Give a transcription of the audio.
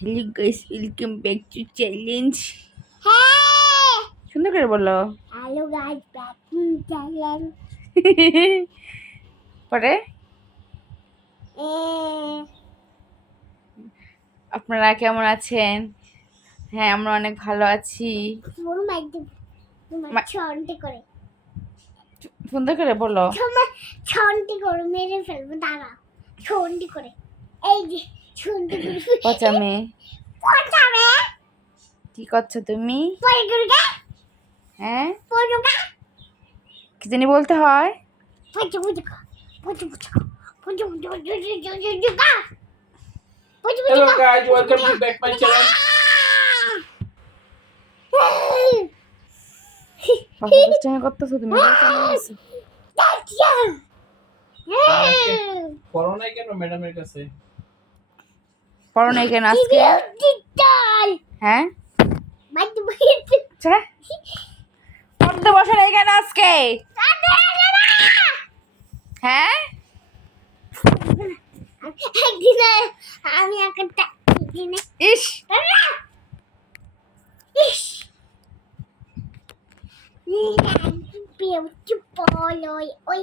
Hello guys, welcome back to challenge. হ্যাঁ, সুন্দর করে বলো। Hello guys, back to challenge. পরে আপনারা কেমন আছেন? হ্যাঁ, আমরা অনেক ভালো আছি। ছন্টি করে সুন্দর করে বলো। ছন্টি করে মেরে ফেলবো, দাঁড়া। ছন্টি করে, এই যে ছন্টি করে পচামে পচাবে। কি করছো তুমি? পরে করে হ্যাঁ, পরে কি জানি বলতে হয়? পচা পচা পচা পচা Hello guys, welcome to back my channel. দুষ্টামি করতেছো তুমি? পড়ো নাই কেন ম্যাডামের কাছে? পড়ো নাই কেন আজকে? হ্যাঁ, ছেড়ে। পড়তে বসো নাই কেন আজকে? হ্যাঁ, আমি একটা ইস চুপ ওই